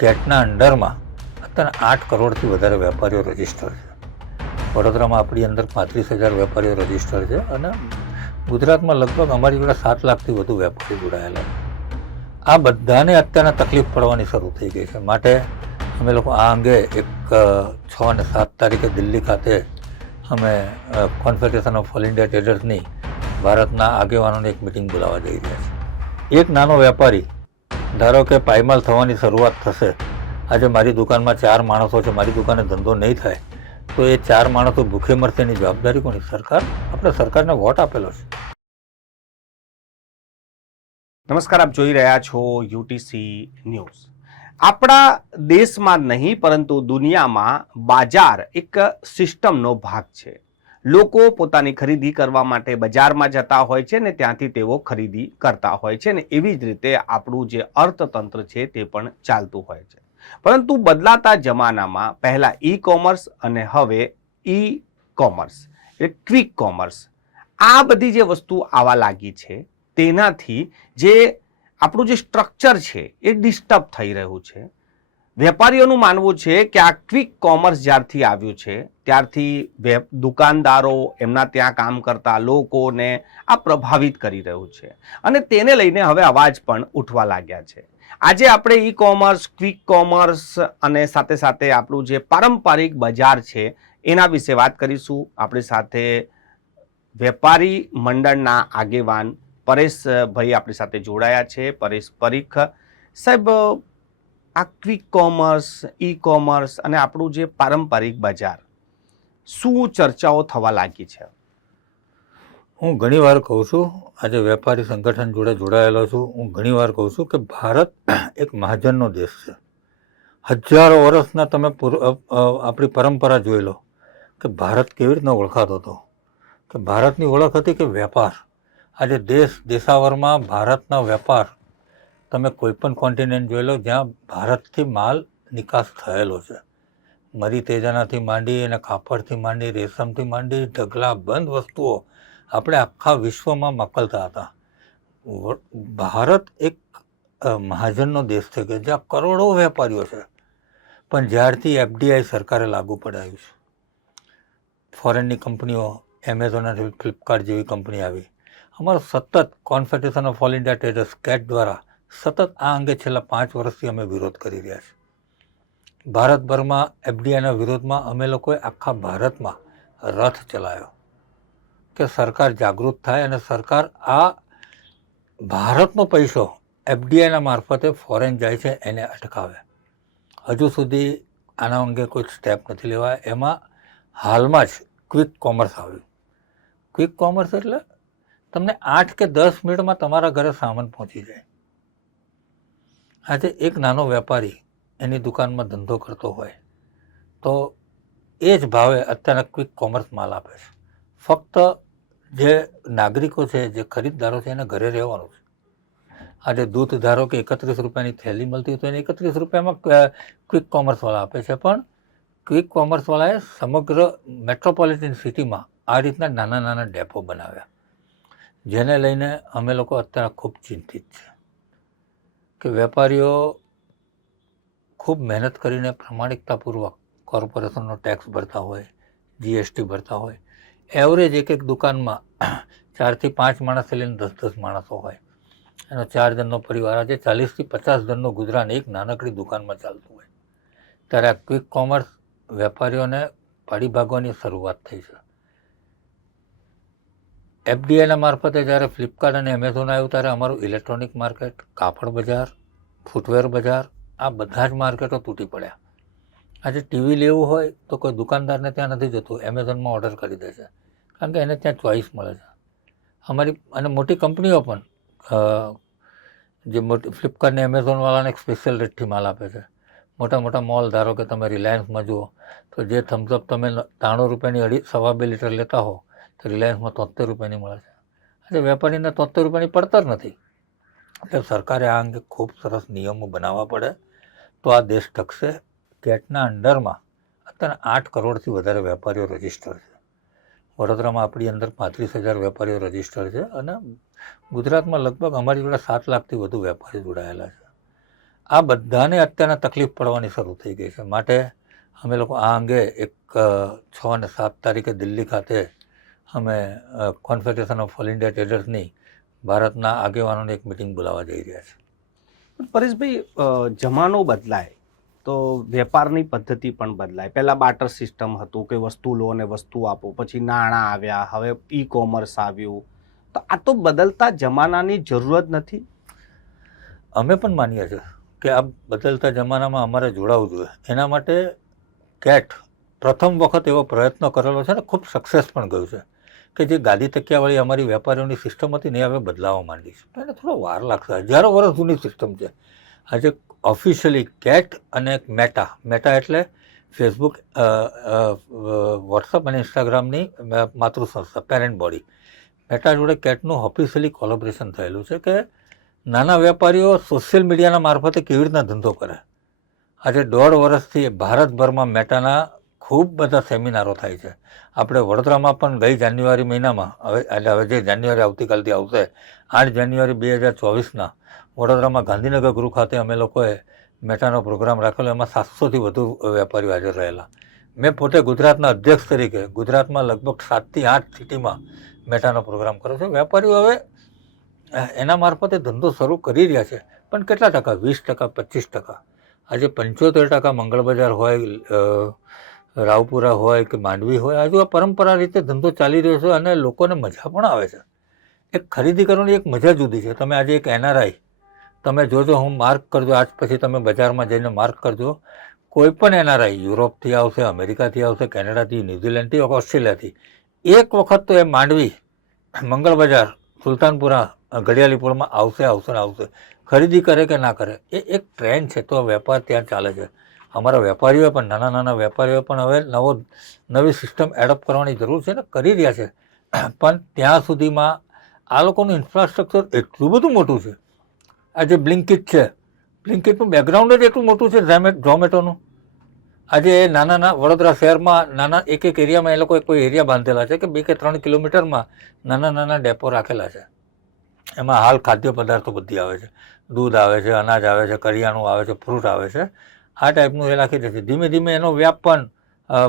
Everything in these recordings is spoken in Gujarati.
કેટના અંડરમાં અત્યારે 8 કરોડથી વધારે વેપારીઓ રજીસ્ટર છે. વડોદરામાં આપણી અંદર 35,000 વેપારીઓ રજીસ્ટર છે અને ગુજરાતમાં લગભગ અમારી જોડે 7 લાખથી વધુ વેપારીઓ જોડાયેલા છે. આ બધાને અત્યારના તકલીફ પડવાની શરૂ થઈ ગઈ છે. માટે અમે લોકો આ અંગે એક 6 અને 7 તારીખે દિલ્હી ખાતે અમે કોન્ફેડરેશન ઓફ ઓલ ઇન્ડિયા ટ્રેડર્સની ભારતના આગેવાનોની એક મિટિંગ બોલાવવા જઈ રહ્યા છીએ. એક નાનો વેપારી, ધારો કે પાયમાલ થવાની શરૂઆત થશે, આજે મારી દુકાનમાં 4 માણસો છે, મારી દુકાને ધંધો નહીં થાય તો એ 4 માણસો ભૂખે મરશે એની જવાબદારી કોની? સરકાર. આપણે સરકારને વોટ આપેલો છે. નમસ્કાર, આપ જોઈ રહ્યા છો યુટીસી ન્યૂઝ. આપણા દેશમાં નહીં પરંતુ દુનિયામાં બાજાર એક સિસ્ટમનો ભાગ છે. લોકો પોતાની ખરીદી કરવા માટે બજારમાં જતા હોય છે ને ત્યાંથી તેઓ ખરીદી કરતા હોય છે ને એવી જ રીતે આપણું જે અર્થતંત્ર છે તે પણ ચાલતું હોય છે. પરંતુ બદલાતા જમાનામાં પહેલા ઈ કોમર્સ અને હવે ઈ કોમર્સ એટલે ક્વિક કોમર્સ, આ બધી જે વસ્તુ આવવા લાગી છે તેનાથી જે આપણું જે સ્ટ્રક્ચર છે એ ડિસ્ટર્બ થઈ રહ્યું છે. વેપારીઓનું માનવું છે કે આ ક્વિક કોમર્સ જ્યારથી આવ્યું છે ત્યારથી દુકાનદારો, એમના ત્યાં કામ કરતા લોકોને આ પ્રભાવિત કરી રહ્યું છે અને તેને લઈને હવે અવાજ પણ ઉઠવા લાગ્યા છે. આજે આપણે ઈ કોમર્સ, ક્વિક કોમર્સ અને સાથે સાથે આપણું જે પારંપરિક બજાર છે એના વિશે વાત કરીશું. આપણી સાથે વેપારી મંડળના આગેવાન પરેશભાઈ આપણી સાથે જોડાયા છે. પરેશ પરીખ સાહેબ, આ ક્વિક કોમર્સ, ઈ કોમર્સ અને આપણું જે પારંપરિક બજાર, શું ચર્ચાઓ થવા લાગી છે? હું ઘણીવાર કહું છું, આજે વેપારી સંગઠન જોડે જોડાયેલો છું, હું ઘણીવાર કહું છું કે ભારત એક મહાજનનો દેશ છે. હજારો વર્ષના તમે આપણી પરંપરા જોઈ લો કે ભારત કેવી રીતના ઓળખાતો હતો. કે ભારતની ઓળખ હતી કે વેપાર. આજે દેશાવરમાં ભારતના વેપાર, તમે કોઈ પણ કોન્ટિનેન્ટ જોઈ લો જ્યાં ભારતથી માલ નિકાસ થયેલો છે. મરી તેજાનાથી માંડી અને કાપડથી માંડી, રેશમથી માંડી, ઢગલા બંધ વસ્તુઓ આપણે આખા વિશ્વમાં મોકલતા હતા. ભારત એક મહાજનનો દેશ છે કે જ્યાં કરોડો વેપારીઓ છે. પણ જ્યારથી FDI સરકારે લાગુ પડાવ્યું છે, ફોરેનની કંપનીઓ, એમેઝોન અને ફ્લિપકાર્ટ જેવી કંપની આવી, અમારો સતત confederation of all India traders cat દ્વારા સતત આ અંગે છેલ્લા 5 વર્ષથી અમે વિરોધ કરી રહ્યા છીએ. ભારતભરમાં FDIના વિરોધમાં અમે લોકોએ આખા ભારતમાં રથ ચલાવ્યો કે સરકાર જાગૃત થાય અને સરકાર આ ભારતનો પૈસો FDIના મારફતે ફોરેન જાય છે એને અટકાવે. હજુ સુધી આના અંગે કોઈ સ્ટેપ નથી લેવાય. એમાં હાલમાં જ ક્વિક કોમર્સ આવ્યું. ક્વિક કોમર્સ એટલે તમને 8 કે 10 મિનિટમાં તમારા ઘરે સામાન પહોંચી જાય. આજે એક નાનો વેપારી એની દુકાનમાં ધંધો કરતો હોય તો એ જ ભાવે અત્યારે ક્વિક કોમર્સ માલ આપે છે. ફક્ત જે નાગરિકો છે, જે ખરીદદારો છે, એને ઘરે રહેવાનું છે. આજે દૂધ ધારો કે 31 રૂપિયાની થેલી મળતી હોય તો એને 31 રૂપિયામાં ક્વિક કોમર્સવાળા આપે છે. પણ ક્વિક કોમર્સવાળાએ સમગ્ર મેટ્રોપોલિટન સિટીમાં આ રીતના નાના નાના ડેપો બનાવ્યા, જેને લઈને અમે લોકો અત્યારે ખૂબ ચિંતિત છે કે વેપારીઓ ખૂબ મહેનત કરીને પ્રામાણિકતાપૂર્વક કોર્પોરેશનનો ટેક્સ ભરતા હોય, GST ભરતા હોય. એવરેજ એક દુકાનમાં 4 થી 5 માણસથી લઈને 10 માણસો હોય. એનો 4 જણનો પરિવાર, આજે 40 થી 50 જણનું ગુજરાન એક નાનકડી દુકાનમાં ચાલતું હોય. ત્યારે આ ક્વિક કોમર્સ વેપારીઓને પાડી ભાગવાની શરૂઆત થઈ છે. FDIના મારફતે જ્યારે ફ્લિપકાર્ટ અને એમેઝોન આવ્યું ત્યારે અમારું ઇલેક્ટ્રોનિક માર્કેટ, કાપડ બજાર, ફૂટવેર બજાર, આ બધા જ માર્કેટો તૂટી પડ્યા. આજે ટીવી લેવું હોય તો કોઈ દુકાનદારને ત્યાં નથી જતું, એમેઝોનમાં ઓર્ડર કરી દે છે, કારણ કે એને ત્યાં ચોઈસ મળે છે. અમારી અને મોટી કંપનીઓ પણ જે મોટી ફ્લિપકાર્ટ અને એમેઝોનવાળાને એક સ્પેશિયલ રેટથી માલ આપે છે. મોટા મોટા મોલ, ધારો કે તમે રિલાયન્સમાં જુઓ તો જે થમ્સઅપ તમે 93 રૂપિયાની 2.5 લીટર લેતા હો તો રિલાયન્સમાં 73 રૂપિયાની મળે છે. આજે વેપારીને 73 રૂપિયાની પડતર નથી. એટલે સરકારે આ અંગે ખૂબ સરસ નિયમો બનાવવા પડે તો આ દેશ ટકશે. કેટના અંડરમાં અત્યારે 8 કરોડથી વધારે વેપારીઓ રજીસ્ટર છે. વડોદરામાં આપણી અંદર 35,000 વેપારીઓ રજીસ્ટર છે અને ગુજરાતમાં લગભગ અમારી જોડે 7 લાખથી વધુ વેપારીઓ જોડાયેલા છે. આ બધાને અત્યારના તકલીફ પડવાની શરૂ થઈ ગઈ છે. માટે અમે લોકો આ અંગે એક 6 અને 7 તારીખે દિલ્હી ખાતે અમે કોન્ફેડરેશન ઓફ ઓલ ઇન્ડિયા ટ્રેડર્સની ભારતના આગેવાનોની એક મિટિંગ બોલાવવા જઈ રહ્યા છે. પરેશભાઈ, જમાનો બદલાય તો વેપારની પદ્ધતિ પણ બદલાય. પહેલાં બાર્ટર સિસ્ટમ હતું કે વસ્તુ લો અને વસ્તુ આપો, પછી નાણાં આવ્યા, હવે ઈ કોમર્સ આવ્યું. તો આ તો બદલતા જમાનાની જરૂરત નથી? અમે પણ માનીએ છીએ કે આ બદલતા જમાનામાં અમારે જોડાવવું જોઈએ. એના માટે કેટ પ્રથમ વખત એવો પ્રયત્ન કરેલો છે ને ખૂબ સક્સેસ પણ ગયું છે કે જે ગાદી તકિયાવાળી અમારી વેપારીઓની સિસ્ટમ હતી ને હવે બદલાવવા માંડી છે. તો એને થોડો વાર લાગશે. હજારો વર્ષ જૂની સિસ્ટમ છે. આજે ઓફિશિયલી કેટ અને મેટા એટલે ફેસબુક, વોટ્સઅપ અને ઇન્સ્ટાગ્રામની માતૃ સંસ્થા, પેરેન્ટ બોડી. મેટા જોડે કેટનું ઓફિશિયલી કોલેબોરેશન થયેલું છે કે નાના વેપારીઓ સોશિયલ મીડિયાના મારફતે કેવી રીતના ધંધો કરે. આજે 1.5 વર્ષથી ભારતભરમાં મેટાના ખૂબ બધા સેમિનારો થાય છે. આપણે વડોદરામાં પણ ગઈ જાન્યુઆરી મહિનામાં, હવે જે જાન્યુઆરી આવતીકાલથી આવશે, 8 જાન્યુઆરી 2024ના વડોદરામાં ગાંધીનગર ગૃહ ખાતે અમે લોકોએ મેટાનો પ્રોગ્રામ રાખેલો. એમાં 700થી વધુ વેપારીઓ હાજર રહેલા. મેં પોતે ગુજરાતના અધ્યક્ષ તરીકે ગુજરાતમાં લગભગ 7 થી 8 સિટીમાં મેટાનો પ્રોગ્રામ કર્યો છે. વેપારીઓ હવે એના મારફતે ધંધો શરૂ કરી રહ્યા છે, પણ કેટલા ટકા? 20%, 25%. આજે 75% મંગળ બજાર હોય, રાવપુરા હોય કે માંડવી હોય, આજુ આ પરંપરા રીતે ધંધો ચાલી રહ્યો છે અને લોકોને મજા પણ આવે છે. એક ખરીદી કરવાની એક મજા જુદી છે. તમે આજે એક NRI તમે જોજો, હું માર્ક કરજો, આજ પછી તમે બજારમાં જઈને માર્ક કરજો, કોઈ પણ NRI યુરોપથી આવશે, અમેરિકાથી આવશે, કેનેડાથી, ન્યૂઝીલેન્ડથી, ઓસ્ટ્રેલિયાથી, એક વખત તો એ માંડવી, મંગળ બજાર, સુલતાનપુરા, ઘડિયાળીપુરમાં આવશે. ખરીદી કરે કે ના કરે, એ એક ટ્રેન્ડ છે. તો વેપાર ત્યાં ચાલે છે. અમારા વેપારીઓ પણ, નાના વેપારીઓ પણ હવે નવી સિસ્ટમ એડોપ્ટ કરવાની જરૂર છે ને કરી રહ્યા છે. પણ ત્યાં સુધીમાં આ લોકોનું ઇન્ફ્રાસ્ટ્રક્ચર એટલું બધું મોટું છે. આજે બ્લિંકિટ છે, બ્લિંકિટનું બેકગ્રાઉન્ડ જ એટલું મોટું છે, ઝોમેટોનું. આજે નાના વડોદરા શહેરમાં નાના એક એરિયામાં એ લોકોએ કોઈ એરિયા બાંધેલા છે કે 2 કે 3 કિલોમીટરમાં નાના ડેપો રાખેલા છે. એમાં હાલ ખાદ્ય પદાર્થો બધી આવે છે. દૂધ આવે છે, અનાજ આવે છે, કરિયાણું આવે છે, ફ્રૂટ આવે છે. આ ટાઈપનું એ રાખી દેશે. ધીમે ધીમે એનો વ્યાપ પણ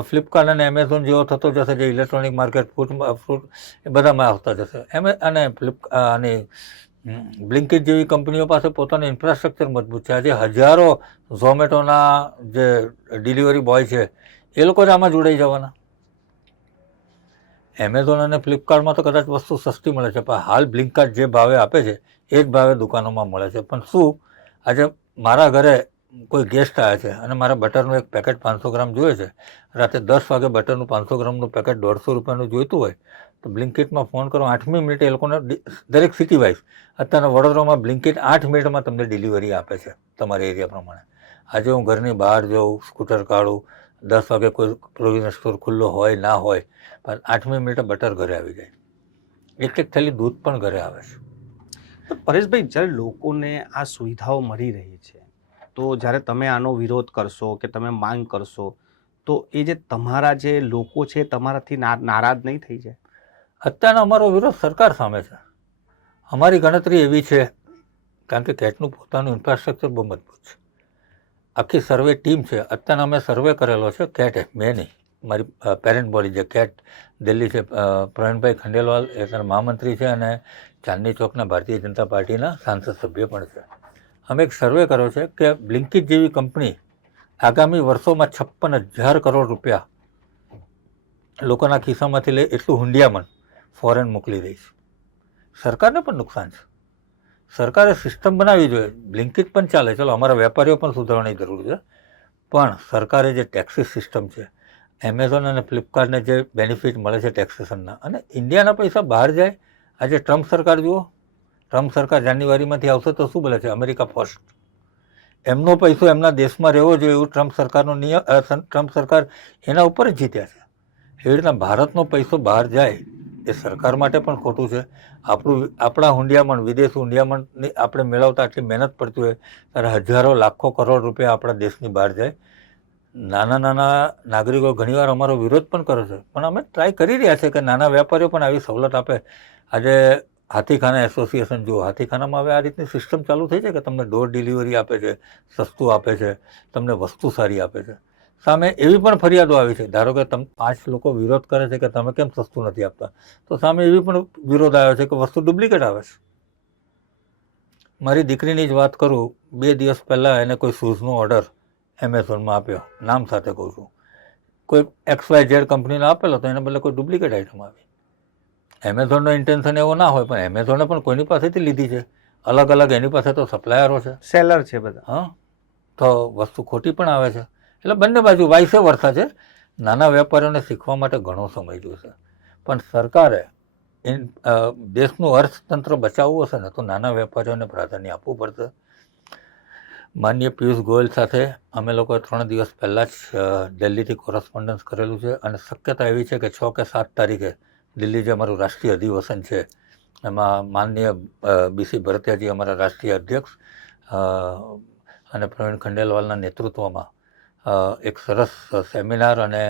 ફ્લિપકાર્ટ અને એમેઝોન જેવો થતો જશે. જે ઇલેક્ટ્રોનિક માર્કેટ, ફ્રૂટ એ બધામાં આવતા જશે. અને અને બ્લિંકિટ જેવી કંપનીઓ પાસે પોતાનું ઇન્ફ્રાસ્ટ્રક્ચર મજબૂત છે. આજે હજારો ઝોમેટોના જે ડિલિવરી બોય છે એ લોકો જ આમાં જોડાઈ જવાના. એમેઝોન અને ફ્લિપકાર્ટમાં તો કદાચ વસ્તુ સસ્તી મળે છે, પણ હાલ બ્લિંકિટ જે ભાવે આપે છે એ જ ભાવે દુકાનોમાં મળે છે. પણ શું, આજે મારા ઘરે કોઈ ગેસ્ટ આવ્યા છે અને મારા બટરનું એક પેકેટ 500 ગ્રામ જોઈએ છે, રાતે 10 વાગે બટરનું 500 ગ્રામનું પેકેટ 150 રૂપિયાનું જોઈતું હોય તો બ્લિંકિટમાં ફોન કરો, 8મી મિનિટે એ લોકોને દરેક સિટી વાઇઝ. અત્યારે વડોદરામાં બ્લિંકિટ 8 મિનિટમાં તમને ડિલિવરી આપે છે તમારા એરિયા પ્રમાણે. આજે હું ઘરની બહાર જાઉં, સ્કૂટર કાઢું, 10 વાગે કોઈ પ્રોવિઝન સ્ટોર ખુલ્લો હોય ના હોય, પણ 8મી મિનિટે બટર ઘરે આવી જાય. એક થેલી દૂધ પણ ઘરે આવે છે. તો પરેશભાઈ, જ્યારે લોકોને આ સુવિધાઓ મળી રહી છે, તો જ્યારે તમે આનો વિરોધ કરશો કે તમે માંગ કરશો, તો એ જે તમારા જે લોકો છે તમારાથી નારાજ નહીં થઈ જાય? અત્યારનો અમારો વિરોધ સરકાર સામે છે. અમારી ગણતરી એવી છે, કારણ કે કેટનું પોતાનું ઇન્ફ્રાસ્ટ્રક્ચર બહુ મજબૂત છે. આખી સર્વે ટીમ છે. અત્યારે અમે સર્વે કરેલો છે. કેટ મેં નહીં, મારી પેરેન્ટ બોડી જે કેટ દિલ્હી છે, પ્રવીણભાઈ ખંડેલવાલ એ મહામંત્રી છે અને ચાંદની ચોકના ભારતીય જનતા પાર્ટીના સાંસદ સભ્ય પણ છે. અમે એક સર્વે કર્યો છે કે બ્લિંકિટ જેવી કંપની આગામી વર્ષોમાં 56,000 કરોડ રૂપિયા લોકોના ખિસ્સામાંથી લઈ એટલું હુંડિયામણ ફોરેન મોકલી રહી છે. સરકારને પણ નુકસાન છે. સરકારે સિસ્ટમ બનાવવી જોઈએ. બ્લિંકિટ પણ ચાલે, ચલો અમારા વેપારીઓ પણ સુધારવાની જરૂર છે, પણ સરકારે જે ટેક્સીસ સિસ્ટમ છે, એમેઝોન અને ફ્લિપકાર્ટને જે બેનિફિટ મળે છે ટેક્સેશનના, અને ઇન્ડિયાના પૈસા બહાર જાય. આજે ટ્રમ્પ સરકાર જુઓ, ટ્રમ્પ સરકાર જાન્યુઆરીમાંથી આવશે તો શું બોલે છે? America first. એમનો પૈસો એમના દેશમાં રહેવો જોઈએ એવું ટ્રમ્પ સરકાર એના ઉપર જ જીત્યા છે. એવી રીતના ભારતનો પૈસો બહાર જાય એ સરકાર માટે પણ ખોટું છે. આપણા હુંડિયામણ, વિદેશ હુંડિયામણની આપણે મેળવતા આટલી મહેનત પડતી હોય ત્યારે હજારો લાખો કરોડ રૂપિયા આપણા દેશની બહાર જાય. નાના નાગરિકો ઘણીવાર અમારો વિરોધ પણ કરે છે, પણ અમે ટ્રાય કરી રહ્યા છીએ કે નાના વેપારીઓ પણ આવી સવલત આપે. આજે હાથીખાના એસોસિએશન જુઓ, હાથીખાનામાં હવે આ રીતની સિસ્ટમ ચાલુ થઈ છે કે તમને ડોર ડિલિવરી આપે છે, સસ્તું આપે છે, તમને વસ્તુ સારી આપે છે. સામે એવી પણ ફરિયાદો આવી છે, ધારો કે તમે 5 લોકો વિરોધ કરે છે કે તમે કેમ સસ્તું નથી આપતા, તો સામે એવી પણ વિરોધ આવ્યો છે કે વસ્તુ ડુપ્લિકેટ આવે છે. મારી દીકરીની જ વાત કરું, 2 દિવસ પહેલાં એને કોઈ શૂઝનો ઓર્ડર એમેઝોનમાં આપ્યો, નામ સાથે કહું છું, કોઈ XYZ કંપનીનો આપેલો તો એને બદલે કોઈ ડુપ્લિકેટ આઇટમ આવી. એમેઝોનનો ઇન્ટેન્શન એવો ના હોય, પણ એમેઝોને પણ કોઈની પાસેથી લીધી છે, અલગ અલગ એની પાસે તો સપ્લાયરો છે, સેલર છે બધા. હા, તો વસ્તુ ખોટી પણ આવે છે. એટલે બંને બાજુ વાઇસે વર્સા છે. નાના વેપારીઓને શીખવા માટે ઘણો સમય જોઈશે, પણ સરકારે દેશનું અર્થતંત્ર બચાવવું હશે ને તો નાના વેપારીઓને પ્રાધાન્ય આપવું પડશે. માનનીય પિયુષ ગોયલ સાથે અમે લોકોએ 3 દિવસ પહેલાં જ દિલ્હીથી કોરસ્પોન્ડન્સ કરેલું છે, અને શક્યતા એવી છે કે 6 કે 7 તારીખે દિલ્હી જે અમારું રાષ્ટ્રીય અધિવેશન છે એમાં માનનીય BC ભરતિયાજી અમારા રાષ્ટ્રીય અધ્યક્ષ અને પ્રવીણ ખંડેલવાલના નેતૃત્વમાં એક સરસ સેમિનાર અને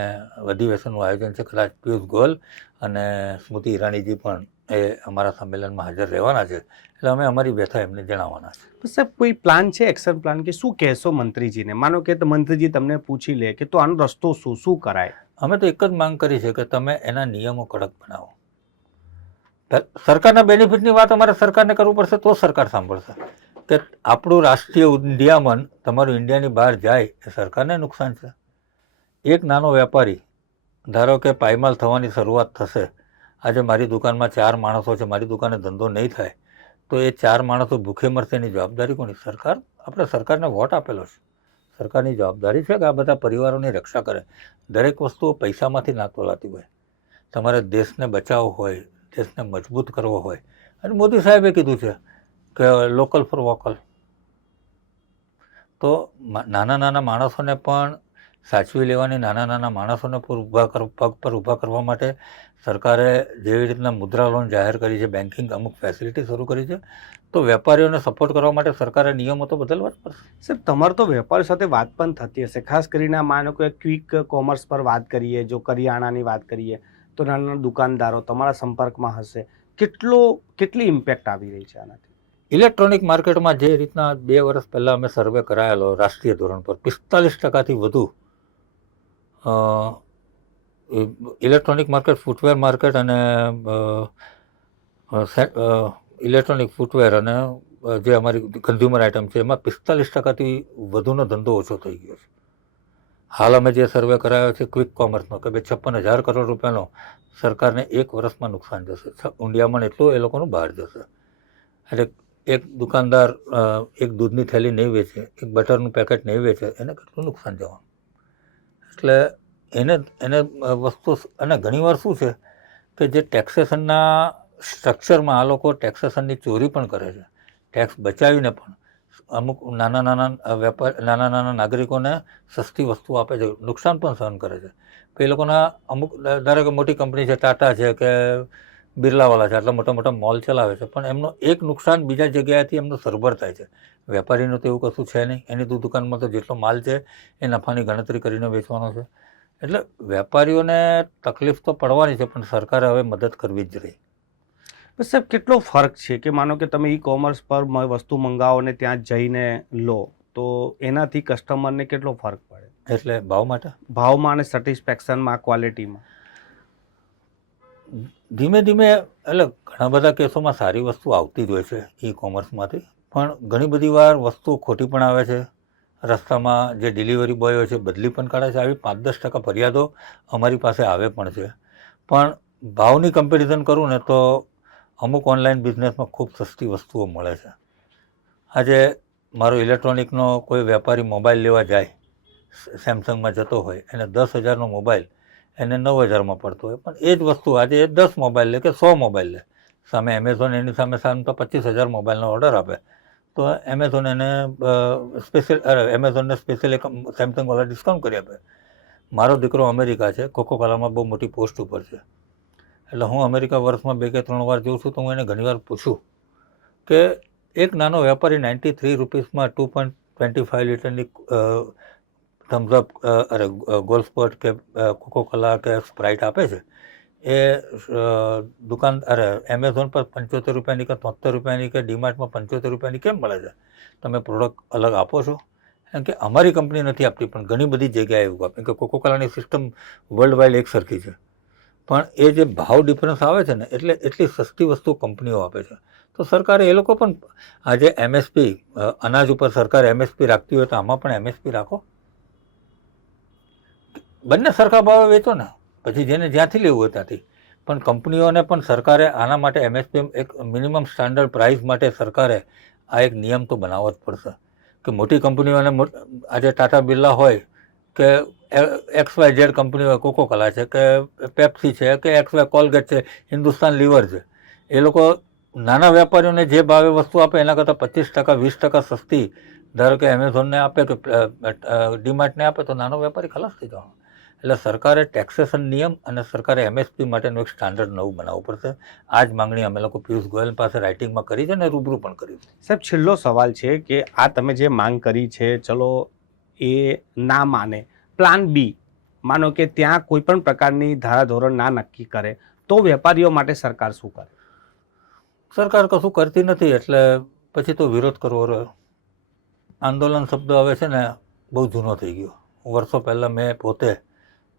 અધિવેશનનું આયોજન છે. કદાચ પિયુષ ગોયલ અને સ્મૃતિ ઈરાનીજી પણ એ અમારા સંમેલનમાં હાજર રહેવાના છે, એટલે અમે અમારી વ્યથા એમને જણાવવાના છે. સાહેબ, કોઈ પ્લાન છે, એક્શન પ્લાન, કે શું કહેશો મંત્રીજીને? માનો કે મંત્રીજી તમને પૂછી લે કે તો આનો રસ્તો શું કરાય? અમે તો એક જ માંગ કરી છે કે તમે એના નિયમો કડક બનાવો. સરકારના બેનિફિટની વાત અમારે સરકારને કરવું પડશે તો સરકાર સાંભળશે. કે આપણું રાષ્ટ્રીય ઉદ્યામન તમારું ઇન્ડિયાની બહાર જાય એ સરકારને નુકસાન છે. એક નાનો વેપારી, ધારો કે પાયમાલ થવાની શરૂઆત થશે, આજે મારી દુકાનમાં 4 માણસો છે, મારી દુકાને ધંધો નહીં થાય તો એ 4 માણસો ભૂખે મરશે, એની જવાબદારી કોની? સરકાર. આપણે સરકારને વોટ આપેલો છે, સરકારની જવાબદારી છે કે આ બધા પરિવારોની રક્ષા કરે. દરેક વસ્તુઓ પૈસામાંથી ના તોલાતી હોય. તમારે દેશને બચાવવો હોય, દેશને મજબૂત કરવો હોય, અને મોદી સાહેબે કીધું છે કે લોકલ ફોર વોકલ. તો નાના નાના માણસોને પણ સાચવી લેવાની, નાના નાના માણસોને પગ પર ઊભા કરવા માટે સરકારે જેવી રીતના મુદ્રા લોન જાહેર કરી છે, બેન્કિંગ અમુક ફેસિલિટી શરૂ કરી છે, તો વેપારીઓને સપોર્ટ કરવા માટે સરકારે નિયમો તો બદલવા જ પડશે. સાહેબ, તમારે તો વેપારી સાથે વાત પણ થતી હશે, ખાસ કરીને માનો કે ક્વિક કોમર્સ પર વાત કરીએ, જો કરિયાણાની વાત કરીએ તો નાના નાના દુકાનદારો તમારા સંપર્કમાં હશે. કેટલી ઇમ્પેક્ટ આવી રહી છે આનાથી? ઇલેક્ટ્રોનિક માર્કેટમાં જે રીતના 2 વર્ષ પહેલાં અમે સર્વે કરાયેલો રાષ્ટ્રીય ધોરણ પર, 45%થી વધુ ઇલેક્ટ્રોનિક માર્કેટ, ફૂટવેર માર્કેટ અને ઇલેક્ટ્રોનિક ફૂટવેર અને જે અમારી કન્ઝ્યુમર આઇટમ છે એમાં 45%થી વધુનો ધંધો ઓછો થઈ ગયો છે. હાલ અમે જે સર્વે કરાયો છે ક્વિક કોમર્સનો કે 56,000 કરોડ રૂપિયાનો સરકારને 1 વર્ષમાં નુકસાન જશે. ઊંડિયામણ એટલું એ લોકોનું બહાર જશે. એટલે એક દુકાનદાર એક દૂધની થેલી નહીં વેચે, એક બટરનું પેકેટ નહીં વેચે, એને કેટલું નુકસાન જવાનું? એટલે એને વસ્તુ, અને ઘણીવાર શું છે કે જે ટેક્સેશનના સ્ટ્રક્ચરમાં આ લોકો ટેક્સેશનની ચોરી પણ કરે છે. ટેક્સ બચાવીને પણ અમુક નાના નાના નાગરિકોને સસ્તી વસ્તુ આપે છે, નુકસાન પણ સહન કરે છે. તો એ લોકોના અમુક, ધારો કે મોટી કંપની છે, ટાટા છે કે બિરલાવાલા છે, આટલા મોટા મોટા મોલ ચલાવે છે, પણ એમનો એક નુકસાન બીજા જગ્યાએથી એમનો સરભર થાય છે. વેપારીનું તો એવું કશું છે નહીં, એની દુકાનમાં તો જેટલો માલ છે એ નફાની ગણતરી કરીને વેચવાનો છે. એટલે વેપારીઓને તકલીફ તો પડવાની છે, પણ સરકારે હવે મદદ કરવી જ રહી. સાહેબ, કેટલો ફરક છે કે માનો કે તમે કોમર્સ પર વસ્તુ મંગાવો ને ત્યાં જઈને લો તો એનાથી કસ્ટમરને કેટલો ફરક પડે? એટલે ભાવ માટે, ભાવમાં અને સેટિસ્ફેક્શનમાં, ક્વોલિટીમાં ધીમે ધીમે, એટલે ઘણા બધા કેસોમાં સારી વસ્તુ આવતી જ હોય છે ઈ કોમર્સમાંથી, પણ ઘણી બધી વાર વસ્તુ ખોટી પણ આવે છે. રસ્તામાં જે ડિલિવરી બોય હોય છે બદલી પણ કાઢે છે. આવી 5-10% ફરિયાદો અમારી પાસે આવે પણ છે. પણ ભાવની કમ્પેરિઝન કરું ને તો અમુક ઓનલાઈન બિઝનેસમાં ખૂબ સસ્તી વસ્તુઓ મળે છે. આજે મારો ઇલેક્ટ્રોનિકનો કોઈ વેપારી મોબાઈલ લેવા જાય, સેમસંગમાં જતો હોય, એને 10,000નો મોબાઈલ એને 9,000માં પડતો હોય, પણ એ જ વસ્તુ આજે એ 10 મોબાઈલ લે કે 100 મોબાઈલ લે, સામે એમેઝોન એની સામે તો 25,000 મોબાઈલનો ઓર્ડર આપે, તો એમેઝોન એને એમેઝોનને સ્પેશિયલ એક સેમસંગવાળા ડિસ્કાઉન્ટ કરી આપે. મારો દીકરો અમેરિકા છે, કોકોકોલામાં બહુ મોટી પોસ્ટ ઉપર છે, એટલે હું અમેરિકા વર્ષમાં 2 કે 3 વાર જઉં છું, તો હું એને ઘણીવાર પૂછું કે એક નાનો વેપારી 93 રૂપીસમાં 2.25 લીટરની થમ્સઅપ ગોલ્ડ સ્પોર્ટ કે કોકોકોલા કે સ્પ્રાઇટ આપે છે, એ દુકાન એમેઝોન પર 75 રૂપિયાની કે 73 રૂપિયાની કે ડીમાર્ટમાં 75 રૂપિયાની કેમ મળે છે? તમે પ્રોડક્ટ અલગ આપો છો? કારણ કે અમારી કંપની નથી આપતી, પણ ઘણી બધી જગ્યાએ એવું આપે કે કોકોકોલાની સિસ્ટમ વર્લ્ડ વાઇડ એક સરખી છે, પણ એ જે ભાવ ડિફરન્સ આવે છે ને, એટલે એટલી સસ્તી વસ્તુ કંપનીઓ આપે છે. તો સરકારે એ લોકો પણ આજે એમએસપી અનાજ ઉપર સરકાર એમએસપી રાખતી હોય તો આમાં પણ એમએસપી રાખો. બંને સરખા ભાવે વેચો ને, પછી જેને જ્યાંથી લેવું હોય ત્યાંથી. પણ કંપનીઓને પણ સરકારે આના માટે એમએસપી એક મિનિમમ સ્ટાન્ડર્ડ પ્રાઇસ માટે સરકારે આ એક નિયમ તો બનાવવો જ પડશે કે મોટી કંપનીઓને આજે ટાટા બિરલા હોય કે XYZ કંપની હોય, કોકોકોલા છે કે પેપ્સી છે કે XY કોલગેટ છે, હિન્દુસ્તાન લીવર છે, એ લોકો નાના વેપારીઓને જે ભાવે વસ્તુ આપે એના કરતાં 25% 20% સસ્તી ધારો કે એમેઝોનને આપે કે ડીમાર્ટને આપે તો નાનો વેપારી ખલાસ થઈ જવાનો. એટલે સરકારે ટેક્સેશન નિયમ અને સરકારે એમએસપી માટેનું એક સ્ટાન્ડર્ડ નવું બનાવવું પડશે. આ જ માંગણી અમે લોકો પિયુષ ગોયલ પાસે રાઇટિંગમાં કરી છે અને રૂબરૂ પણ કરી છે. સાહેબ, છેલ્લો સવાલ છે કે આ તમે જે માંગ કરી છે, ચલો એ ના માને, પ્લાન બી માનો કે ત્યાં કોઈ પણ પ્રકારની ધારાધોરણ ના નક્કી કરે તો વેપારીઓ માટે સરકાર શું કરે? સરકાર કશું કરતી નથી, એટલે પછી તો વિરોધ કરવો રહ્યો. આંદોલન શબ્દ હવે છે ને બહુ જૂનો થઈ ગયો. વર્ષો પહેલાં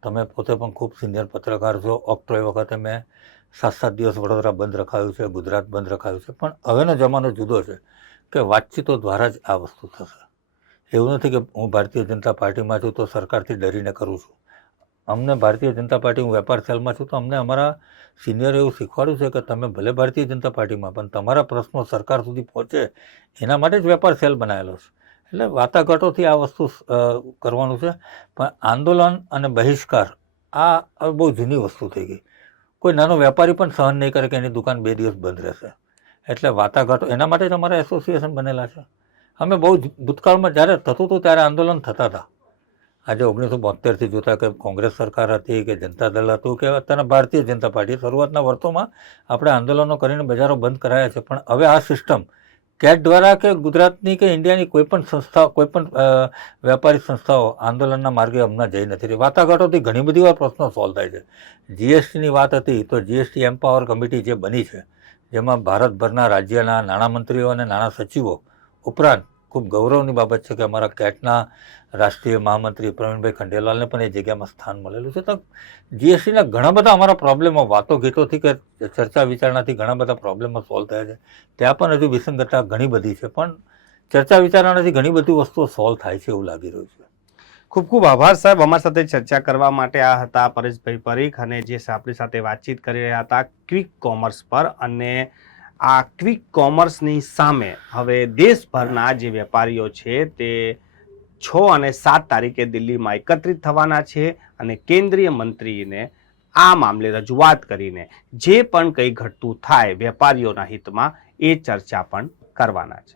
તમે પોતે પણ ખૂબ સિનિયર પત્રકાર છો. ઓક્ટ્રો વખતે મેં 7 દિવસ વડોદરા બંધ રખાયું છે, ગુજરાત બંધ રખાયું છે, પણ હવેનો જમાનો જુદો છે કે વાતચીતો દ્વારા જ આ વસ્તુ થશે. એવું નથી કે હું ભારતીય જનતા પાર્ટીમાં છું તો સરકારથી ડરીને કરું છું. અમને ભારતીય જનતા પાર્ટી, હું વેપાર સેલમાં છું તો અમને અમારા સિનિયર એવું શીખવાડ્યું છે કે તમે ભલે ભારતીય જનતા પાર્ટીમાં પણ તમારા પ્રશ્નો સરકાર સુધી પહોંચે એના માટે જ વેપાર સેલ બનાવેલો છે. એટલે વાટાઘાટોથી આ વસ્તુ કરવાનું છે. પણ આંદોલન અને બહિષ્કાર આ હવે બહુ જૂની વસ્તુ થઈ ગઈ. કોઈ નાનો વેપારી પણ સહન નહીં કરે કે એની દુકાન 2 દિવસ બંધ રહેશે. એટલે વાટાઘાટો એના માટે જ અમારા એસોસિએશન બનેલા છે. અમે બહુ ભૂતકાળમાં જ્યારે થતું હતું ત્યારે આંદોલન થતા હતા. આજે 1972થી જોતા કે કોંગ્રેસ સરકાર હતી કે જનતા દળ હતું કે અત્યારના ભારતીય જનતા પાર્ટી, શરૂઆતના વર્ષોમાં આપણે આંદોલનો કરીને બજારો બંધ કરાયા છે. પણ હવે આ સિસ્ટમ કેટ દ્વારા કે ગુજરાતની કે ઇન્ડિયાની કોઈ પણ સંસ્થા, કોઈ પણ વેપારી સંસ્થાઓ આંદોલનના માર્ગે હમણાં જઈ નથી રહી. વાટાઘાટોથી ઘણી બધી વાર પ્રશ્નો સોલ્વ થાય છે. જીએસટીની વાત હતી તો જીએસટી એમ્પાવર કમિટી જે બની છે, જેમાં ભારતભરના રાજ્યના નાણામંત્રીઓ અને નાણાં સચિવો ઉપરાંત ખૂબ ગૌરવની બાબત છે કે અમારા કેટના રાષ્ટ્રીય મહામંત્રી પ્રવીણભાઈ ખંડેલાલને પણ એ જગ્યામાં સ્થાન મળેલું છે. તો જીએસટીના ઘણા બધા અમારા પ્રોબ્લેમો વાતો ગીતોથી કે ચર્ચા વિચારણાથી ઘણા બધા પ્રોબ્લેમો સોલ્વ થયા છે. ત્યાં પણ હજુ વિસંગતતા ઘણી બધી છે, પણ ચર્ચા વિચારણાથી ઘણી બધી વસ્તુઓ સોલ્વ થાય છે એવું લાગી રહ્યું છે. ખૂબ ખૂબ આભાર સાહેબ, અમારી સાથે ચર્ચા કરવા માટે. આ હતા પરેશભાઈ પરીખ અને જે આપણી સાથે વાતચીત કરી રહ્યા હતા ક્વિક કોમર્સ પર. અને આ ક્વિક કોમર્સની સામે હવે દેશભરના જે વેપારીઓ છે તે 6 અને 7 તારીખે દિલ્હીમાં એકત્રિત થવાના છે અને કેન્દ્રીય મંત્રીને આ મામલે રજૂઆત કરીને જે પણ કંઈ ઘટતું થાય વેપારીઓના હિતમાં એ ચર્ચા પણ કરવાના છે.